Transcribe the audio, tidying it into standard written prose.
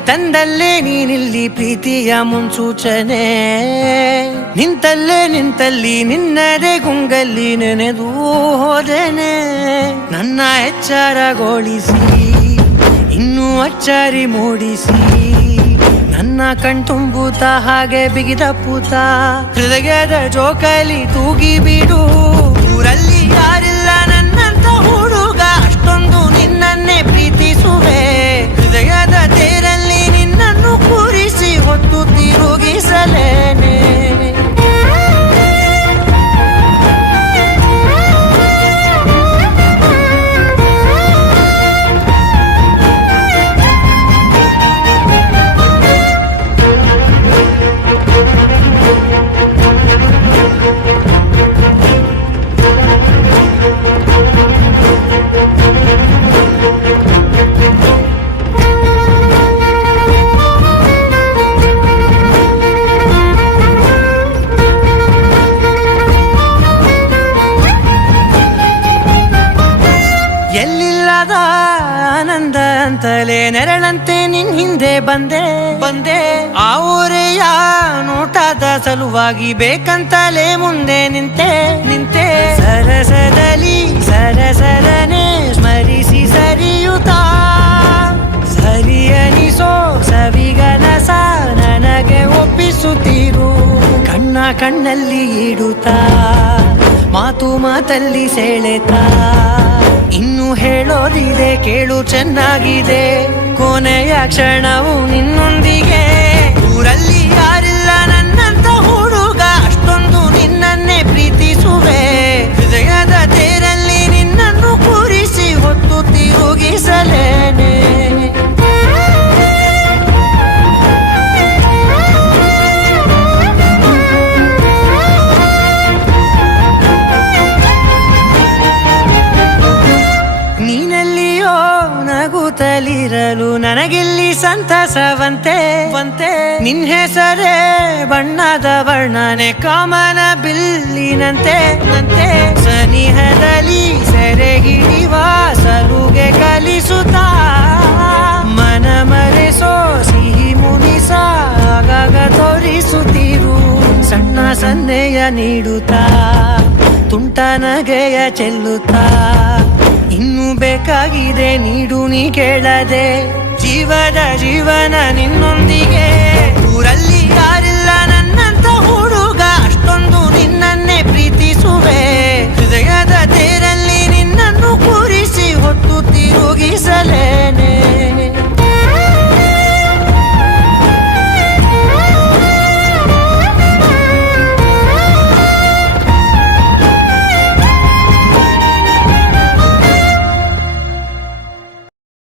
ತಂದಲ್ಲೇ ನೀನಿಲ್ಲಿ ಪ್ರೀತಿಯ ಮುನ್ಸೂಚನೆ. ನಿಂತಲ್ಲಿ ನಿನ್ನದೇ ಗುಂಗಲ್ಲಿ ನೆನೆದು ಹೋದೆನೆ. ನನ್ನ ಎಚ್ಚರಗೊಳಿಸಿ ಇನ್ನೂ ಅಚ್ಚರಿ ಮೂಡಿಸಿ ನನ್ನ ಕಣ್ತುಂಬುತ್ತ ಹಾಗೆ ಬಿಗಿದ ಪೂತ ಹೃದಯದ ಜೋಕಾಲಿ ತೂಗಿ ಬಿಡು. ಊರಲ್ಲಿ ಯಾರಿಲ್ಲ ನನ್ನಂತ ಹುಡುಗ, ಅಷ್ಟೊಂದು ನಿನ್ನನ್ನೇ ಪ್ರೀತಿಸುವೆ. ಹೃದಯದ ತೇರಲ್ಲಿ ನಿನ್ನನ್ನು ಕೂರಿಸಿ ಹೊತ್ತು ತಿರುಗಿಸಲೇನೆ. ಎಲ್ಲಿಲ್ಲದ ಆನಂದ ಅಂತಲೇ ನೆರಳಂತೆ ನಿನ್ ಹಿಂದೆ ಬಂದೆ. ಆ ಊರೆಯ ನೋಟದ ಸಲುವಾಗಿ ಬೇಕಂತಲೇ ಮುಂದೆ ನಿಂತೆ. ಸರಸದಲ್ಲಿ ಸರಸರನೆ ಸ್ಮರಿಸಿ ಸರಿಯುತ್ತಾ ಸರಿಯನಿಸೋ ಸವಿಗನಸ ನನಗೆ ಒಪ್ಪಿಸುತ್ತೀರು. ಕಣ್ಣಲ್ಲಿ ಇಡುತ್ತಾ ಮಾತಲ್ಲಿ ಸೆಳೆತಾ ಇನ್ನು ಹೇಳೋದಿದೆ ಕೇಳು ಚೆನ್ನಾಗಿದೆ. ಕೊನೆಯ ಕ್ಷಣವು ನಿನ್ನೊಂದಿಗೆ. ಊರಲ್ಲಿ ಯಾರಿಲ್ಲ ನನ್ನಂತ ಹುಡುಗ, ಅಷ್ಟೊಂದು ನಿನ್ನನ್ನೇ ಪ್ರೀತಿಸುವೆ. ಹೃದಯದ ತೇರಲ್ಲಿ ನಿನ್ನನ್ನು ಕೂರಿಸಿ ಹೊತ್ತು ತಿರುಗಿಸಲೇನೆ. ನೀನೆಲ್ಲಿಯೋ ನಗುತ್ತಲಿರಲು ನನಗಿಲ್ಲಿ ಸಂತಸವಂತೆ. ನಿನ್ ಹೆಸರೇ ಬಣ್ಣದ ವರ್ಣನೆ ಕಾಮನ ಬಿಲ್ಲಿನಂತೆ. ಸನಿಹದಲ್ಲಿ ಸೆರೆಗಿಡಿವ ಸಲುಗೆ ಕಲಿಸುತ್ತಾ ಮನ ಮರೆಸೋ ಸಿಹಿ ಮುನಿಸ ಆಗಾಗ ತೋರಿಸುತ್ತೀರು. ಸಣ್ಣ ಸನ್ನೆಯ ನೀಡುತ್ತಾ ತುಂಟ ನಗೆಯ ಚೆಲ್ಲುತ್ತಾ ಇನ್ನು ಬೇಕಾಗಿದೆ ನೀಡು ನೀ ಕೇಳದೆ. ಜೀವನ ನಿನ್ನೊಂದಿಗೆ.